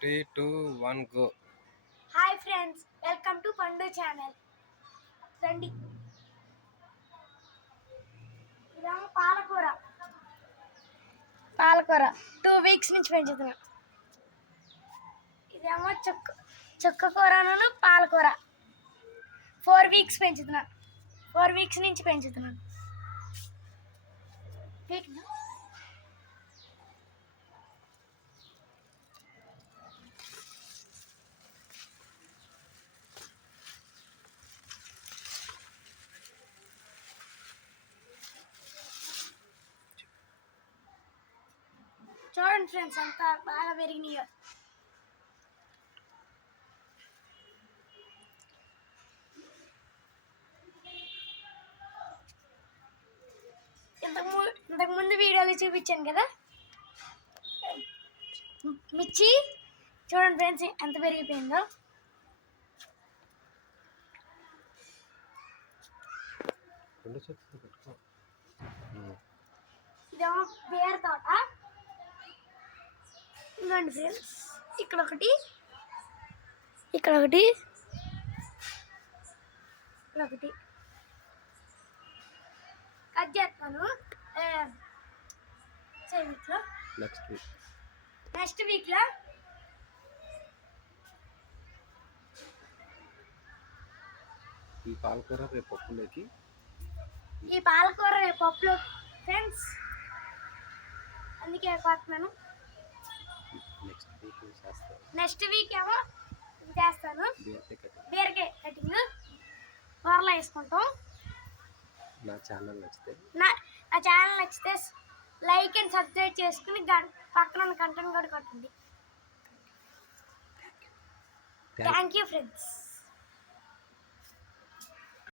3, 2, 1 go. Hi friends, welcome to పండు channel. రండి. ఇదేమో పాలకూర 2 వీక్స్ నుంచి పెంచుతున్నా. ఇదేమో చుక్కకూరను పాలకూర 4 వీక్స్ పెంచుతున్నా. 4 వీక్స్ నుంచి పెంచుతున్నాను. చూడండి ఫ్రెండ్స్, అంత బాగా పెరిగినాయో. ఇంతకు ముందు వీడియోలో చూపించాను కదా మిర్చి. చూడండి ఫ్రెండ్స్ ఎంత పెరిగిపోయిందో. ఇదేమో బీర తోట. ఇదిగోండి ఫ్రెండ్స్, ఇక్కడ ఒకటి, ఇక్కడ ఒకటి, ఇక్కడ ఒకటి. కట్ చేస్తాను నెక్స్ట్ వీక్లో. ఈ పాలకూర రేపు పప్పులోకి ఫ్రెండ్స్, అందుకే కోస్తున్నాను. నెక్స్ట్ వీక్ ఏమో చేస్తాను. బీరకాయ కటింగ్ కూరలో వేసుకుంటాం. నా ఛానల్ నచ్చితే లైక్ అండ్ సబ్స్క్రైబ్ చేసుకుని పక్కన కంటెంట్ కూడా కొట్టండి. Thank you friends.